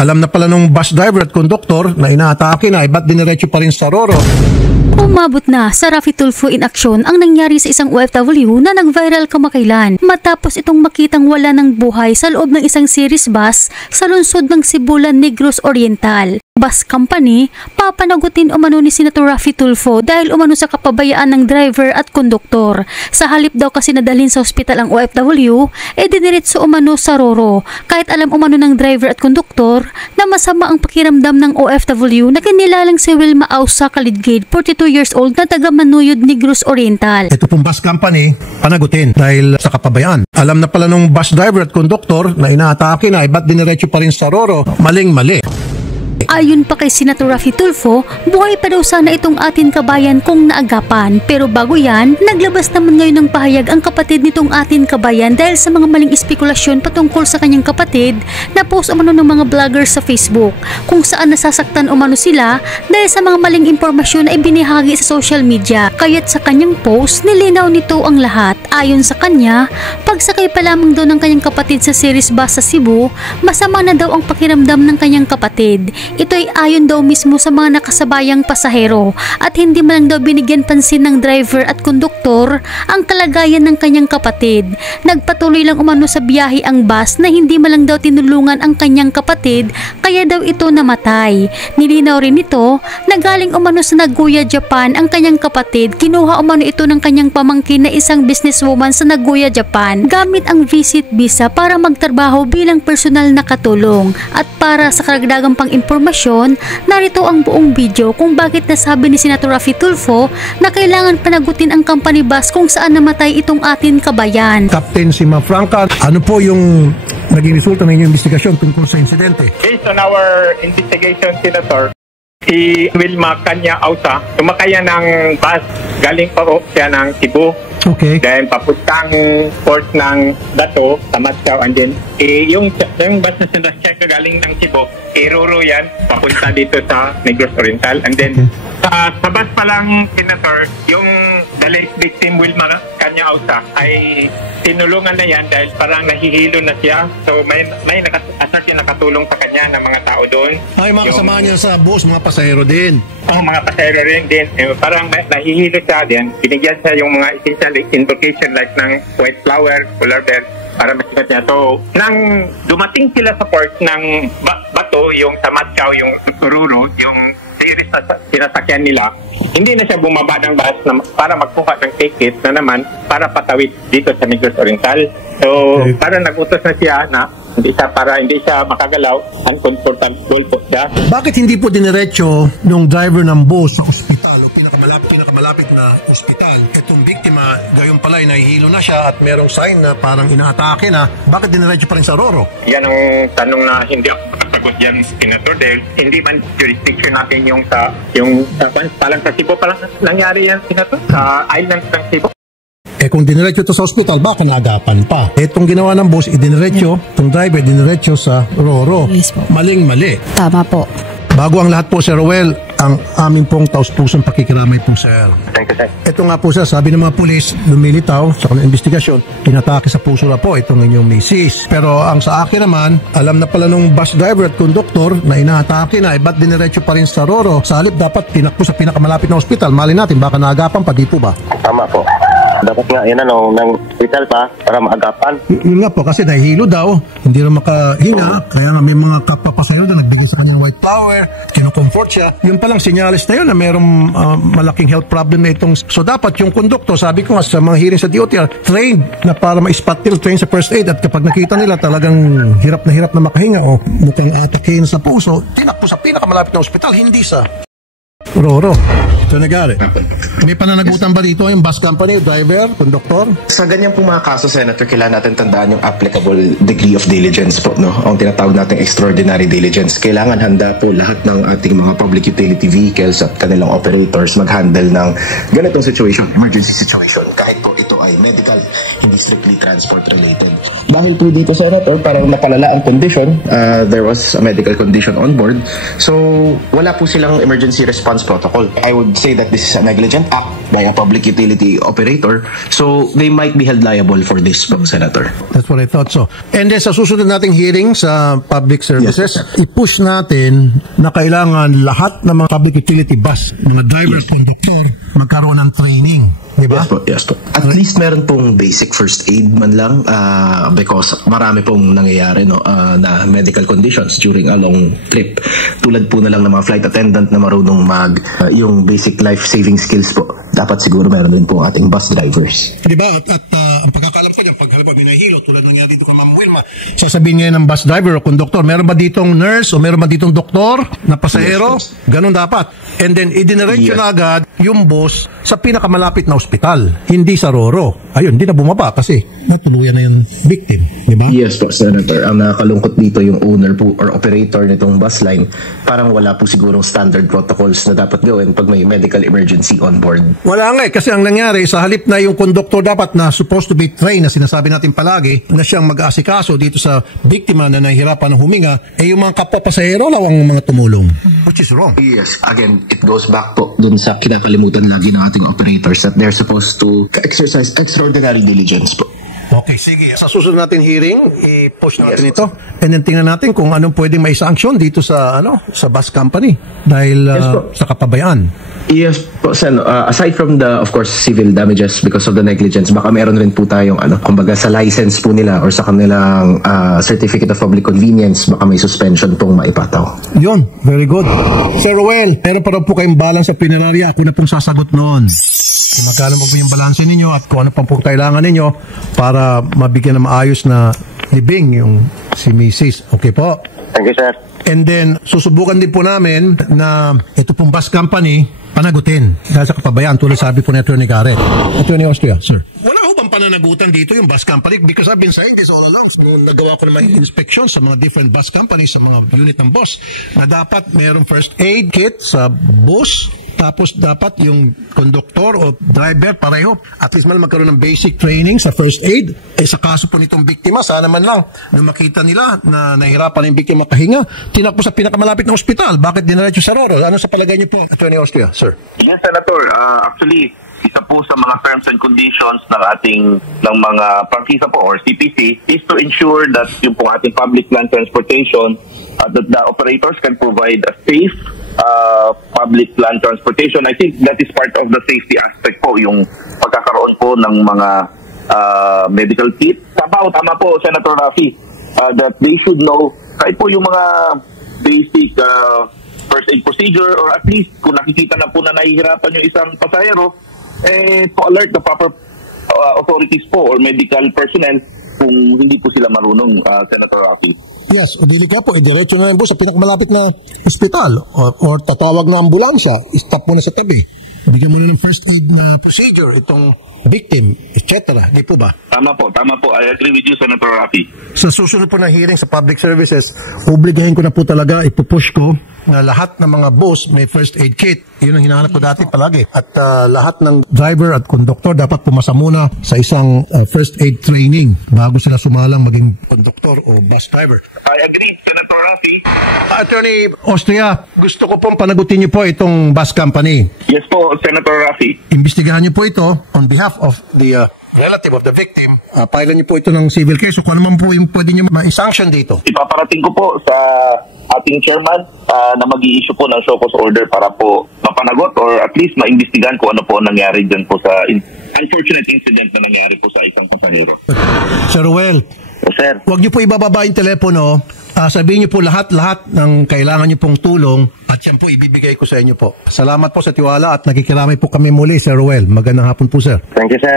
Alam na pala nung bus driver at konduktor na inaatake na, ba't diniretso pa rin sa Roro? Umabot na sa Raffy Tulfo in action ang nangyari sa isang OFW na nag-viral kamakailan matapos itong makitang wala ng buhay sa loob ng isang series bus sa lungsod ng Sibulan, Negros Oriental. Bus company, papanagutin umano ni Senator Raffy Tulfo dahil umano sa kapabayaan ng driver at konduktor. Sa halip daw kasi nadalhin sa ospital ang OFW, diniretso umano sa Roro. Kahit alam umano ng driver at konduktor na masama ang pakiramdam ng OFW na kinilalang si Wilma Ausa Kalidgid, 42 years old na taga Manuyod, Negros Oriental. Ito pong bus company, panagutin dahil sa kapabayaan. Alam na pala nung bus driver at konduktor na inaatake na, ba't diniretso pa rin sa Roro? Maling-mali. Ayon pa kay Senator Raffy Tulfo, buhay pa daw sana itong ating kabayan kung naagapan. Pero bago yan, naglabas naman ngayon ng pahayag ang kapatid nitong ating kabayan dahil sa mga maling espekulasyon patungkol sa kanyang kapatid na post umano ng mga vloggers sa Facebook kung saan nasasaktan umano sila dahil sa mga maling impormasyon na ibinahagi sa social media. Kaya't sa kanyang post, nilinaw nito ang lahat. Ayon sa kanya, pagsakay pa lamang daw ng kanyang kapatid sa series bus sa Cebu, masama na daw ang pakiramdam ng kanyang kapatid. Ito ay ayon daw mismo sa mga nakasabayang pasahero at hindi man lang daw binigyan pansin ng driver at konduktor ang kalagayan ng kanyang kapatid. Nagpatuloy lang umano sa biyahe ang bus na hindi man lang daw tinulungan ang kanyang kapatid kaya daw ito namatay. Nilinaw rin ito na galing umano sa Nagoya, Japan ang kanyang kapatid. Kinuha umano ito ng kanyang pamangkin na isang businesswoman sa Nagoya, Japan gamit ang visit visa para magtrabaho bilang personal na katulong. At para sa karagdagang pang-impormasyon, narito ang buong video kung bakit nasabi ni Senator Raffy Tulfo na kailangan panagutin ang company bus kung saan namatay itong ating kabayan. Captain Sima Franca, ano po yung naging resulta ng inyong investigasyon tungkol sa insidente? Based on our investigation, Senator, si Wilma Kanya Ausa, tumakaya ng bus, galing pa siya ng Cebu. Okay. Then papuntang port ng Dato, Tamatkaw, and then yung bus na sinasya galing ng Cebu, Roro yan, papunta dito sa Negros Oriental. And then sa bus pa lang, Senator, yung the late victim Wilma Kanya Ausa ay tinulungan na yan dahil parang nahihilo na siya. So may nakatulong sa kanya ng mga tao doon. Ay, mga kasama niya sa bus, mga pasahero din. Mga pasahero rin din. Parang nahihilo siya din. Binigyan siya yung mga essential invocation like ng white flower, polar bear, para masikat niya. So, nang dumating sila sa port ng Bato, yung Tamatkaw, yung Roro, yung series na sinasakyan nila, hindi na siya bumaba ng bus para magkuha ng ticket na naman para patawid dito sa Negros Oriental. So, okay, para nagutos na siya na hindi siya makagalaw, uncomfortable po siya. Bakit hindi po diniretso nung driver ng bus sa ospital o pinakamalapit na ospital? Itong biktima, gayon pala, nahihilo na siya at merong sign na parang inaatake na. Bakit diniretso pa rin sa Roro? Yan ang tanong na hindi ako makasagot yan, Senator, dahil hindi man jurisdiction natin yung palang sa Cebu palang nangyari yan, Senator, sa island ng Cebu. Kung diniretso ito sa ospital, baka naagapan pa. Itong ginawa ng boss, idiniretso, itong driver, idiniretso sa Roro. Yes po. Maling-mali. Tama po. Bago ang lahat po, Sir Roel, ang aming pong taus-pusong pakikiramay po, Sir. Thank you, sir. Ito nga po, Sir, sabi ng mga pulis, lumilitaw sa kanilang investigasyon, tinatake sa puso na po itong inyong misis. Pero ang sa akin naman, alam na pala nung bus driver at konduktor na inaatake na, ba't diniretso pa rin sa Roro? Sa halip, dapat tinakbo sa pinakamalapit na ospital. Mali natin, baka naagapan pa, di po ba? Tama po. Dapat nga yan ng hospital pa para maagapan. Yun nga po, kasi nahihilo daw, hindi na makahinga, kaya nga may mga kapapasahero na nagbigay sa kanyang white flower, kinukomfort siya. Yun palang sinyalis na yun na mayroong malaking health problem na itong. So dapat yung konduktor, sabi ko nga sa mga hearing sa DOTR, trained na para ma-spot nila, trained sa first aid, at kapag nakita nila talagang hirap na makahinga o mukhang atakin sa puso, tinakbo sa pinakamalapit na ospital, hindi sa Roro. Ito nagari. May pananagutan ba dito yung bus company, driver, konduktor? Sa ganyan pong mga kaso, Senator, kailangan natin tandaan yung applicable degree of diligence po, no? Ang tinatawag natin extraordinary diligence. Kailangan handa po lahat ng ating mga public utility vehicles at kanilang operators mag-handle ng ganitong situation, emergency situation, kahit po ito ay medical hindi strictly transport related. Dahil po dito, Senator, parang napalala ang condition, there was a medical condition on board, so wala po silang emergency response protocol. I would say that this is a negligent act by a public utility operator, so they might be held liable for this po, Senator. That's what I thought so. And then sa susunod nating hearing sa public services, Yes, i-push natin na kailangan lahat ng mga public utility bus, mga driver, conductor, magkaroon ng training. Diba? Yes po. At least meron pong basic first aid man lang because marami pong nangyayari na medical conditions during a long trip. Tulad po na lang ng mga flight attendant na marunong yung basic life-saving skills po. Dapat siguro meron din po ating bus drivers. Diba? At ang pagkakalam ko dyan, pag halimbawa may nahihilo, tulad ng dito kay Ma'am Wilma, sasabihin ngayon ng bus driver o conductor, meron ba ditong nurse o meron ba ditong doktor na pasahero? Yes. Ganun dapat. And then, idiniretso Yes. na agad yung bus sa pinakamalapit na ospital, hindi sa Roro. Ayun, hindi na bumaba kasi natuluyan na yung victim. Diba? Yes po, Senator. Ang nakakalungkot dito yung owner po or operator nitong bus line, parang wala po sigurong standard protocols na dapat gawin pag may medical emergency on board. Wala nga kasi ang nangyari, sa halip na yung conductor dapat na supposed to be trained, na sinasabi natin palagi, na siyang mag-aasikaso dito sa biktima na nahihirapan ng huminga, yung mga kapwa pasahero lang ang mga tumulong. Which is wrong. Yes, again, it goes back po dun sa kinakalimutan lagi ng ating operators that they're supposed to exercise extraordinary diligence po. Okay, sige. Sa susunod natin hearing, i-push natin ito. And then tingnan natin kung anong pwedeng may sanction dito sa sa bus company dahil sa kapabayaan. Yes po, Sen. Aside from the, of course, civil damages because of the negligence, baka meron rin po tayong, kumbaga sa license po nila or sa kanilang certificate of public convenience, baka may suspension pong maipataw. Yun, very good. Sir Roel, meron pa rin po kayong balance sa punerarya. Ako na pong sasagot noon. Kung magkano po yung balanse ninyo at kung ano pang po kailangan ninyo para mabigyan ng maayos na libing yung si Mrs. Okay po? Thank you, sir. And then, susubukan din po namin na ito pong bus company panagutin dahil sa kapabayaan tulad sabi po ni Attorney Garrett. Attorney Austria, sir. Wala ho bang pananagutan dito yung bus company? Because I've been saying this all along. Nung nagawa ko naman inspection sa mga different bus companies, sa mga unit ng bus, na dapat mayroong first aid kit sa bus, tapos dapat yung conductor o driver pareho. At least man magkaroon ng basic training sa first aid. Sa kaso po nitong biktima, sana man lang nung makita nila na nahirapan yung biktima makahinga, tinakbo sa pinakamalapit na ospital. Bakit dinaretso sa Roro? Ano sa palagay niyo po, Attorney Austria, sir? Yes, Senator. Actually, isa po sa mga terms and conditions ng mga prangkisa po or CPC is to ensure that yung pong ating public land transportation, that the operators can provide a safe public land transportation. I think that is part of the safety aspect po, yung pagkakaroon po ng mga medical kit. Tama po, Senator Rafi, that they should know kahit po yung mga basic first aid procedure or at least kung nakikita na po na nahihirapan yung isang pasahero, to alert the proper authorities po or medical personnel kung hindi po sila marunong, Senator Rafi. Yes, o dili kaya po, diretso na rin po sa pinakamalapit na ospital or tatawag na ambulansya, stop mo na sa tabi. Bigyan mo na ng first aid na procedure itong victim, etc. Di po ba? Tama po. I agree with you, Senator Rafi. Sa susunod po na hearing sa public services, obligahin ko na po talaga, ipupush ko na lahat ng mga bus may first aid kit. Yun ang hinahanap ko dati palagi. At lahat ng driver at conductor dapat pumasa muna sa isang first aid training bago sila sumalang maging conductor o bus driver. I agree, Senator Rafi. Attorney Austria, gusto ko pong panagutin niyo po itong bus company. Yes po, Senator Rafi. Imbestigahan niyo po ito on behalf of the relative of the victim. Pailan niyo po ito ng civil case o kung ano man po yung pwede niyo ma-sanction dito. Ipaparating ko po sa ating chairman na mag-i-issue po ng show cause order para po mapanagot or at least maimbestigahan kung ano po nangyari dyan po sa unfortunate incident na nangyari po sa isang pasahero. Sir Ruel, Sir. huwag niyo po ibababa yung telepono. Sabihin niyo po lahat ng kailangan niyo pong tulong at yan po ibibigay ko sa inyo po. Salamat po sa tiwala at nakikiramay po kami muli, Sir Ruel. Magandang hapon po, sir. Thank you, sir.